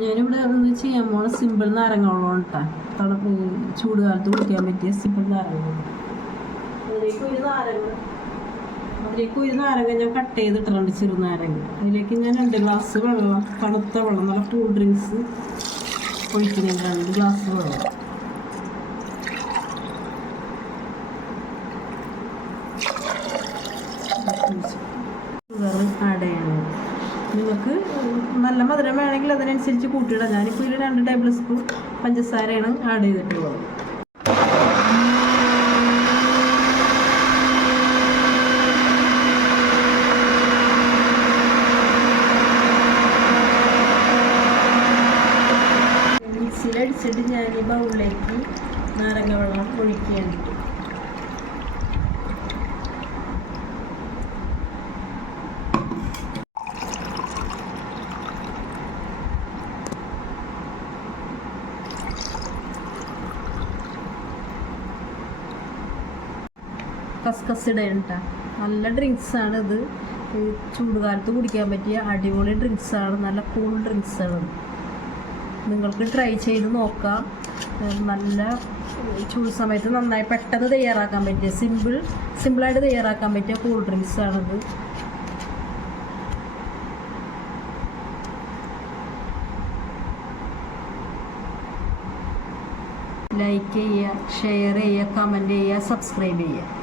ഞാനിവിടെ ഒന്ന് ചെയ്യാൻ പോണ സിമ്പിൾ നാരങ്ങ കേട്ടോ. ചൂടുകാലത്ത് കുടിക്കാൻ പറ്റിയ സിമ്പിൾ നാരങ്ങ. അതിലേക്ക് ഒരു നാരങ്ങ ഞാൻ കട്ട് ചെയ്തിട്ടുണ്ട്, ചെറുനാരങ്ങ. അതിലേക്ക് ഞാൻ 2 ഗ്ലാസ് വെള്ളം, തണുത്ത വെള്ളം, നല്ല കൂൾ ഡ്രിങ്ക്സ് ഒഴിക്കുന്നുണ്ട്. 2 ഗ്ലാസ് വെള്ളം. ഷുഗർ ആഡ് ചെയ്യണം. നിങ്ങൾക്ക് നല്ല മധുരം വേണമെങ്കിൽ അതിനനുസരിച്ച് കൂട്ടിയിടാം. ഞാനിപ്പോൾ ഇതിൽ 2 ടേബിൾ സ്പൂൺ പഞ്ചസാരയാണ് ആഡ് ചെയ്തിട്ടുള്ളത്. മിക്സിയിലടിച്ചിട്ട് ഞാൻ ഈ ബൗളിലേക്ക് നാരങ്ങ വെള്ളം ഒഴിക്കുകയാണ്. കസ്കസിടേണ്ട നല്ല ഡ്രിങ്ക്സാണ് ഇത്. ചൂടുകാലത്ത് കുടിക്കാൻ പറ്റിയ അടിപൊളി ഡ്രിങ്ക്സാണ്, നല്ല കൂൾ ഡ്രിങ്ക്സാണ്. നിങ്ങൾക്ക് ട്രൈ ചെയ്ത് നോക്കാം. നല്ല ചൂട് സമയത്ത് നന്നായി പെട്ടെന്ന് തയ്യാറാക്കാൻ പറ്റിയ സിമ്പിളായിട്ട് തയ്യാറാക്കാൻ പറ്റിയ കൂൾ ഡ്രിങ്ക്സാണിത്. ലൈക്ക് ചെയ്യുക, ഷെയർ ചെയ്യുക, കമൻറ്റ് ചെയ്യുക, സബ്സ്ക്രൈബ് ചെയ്യുക.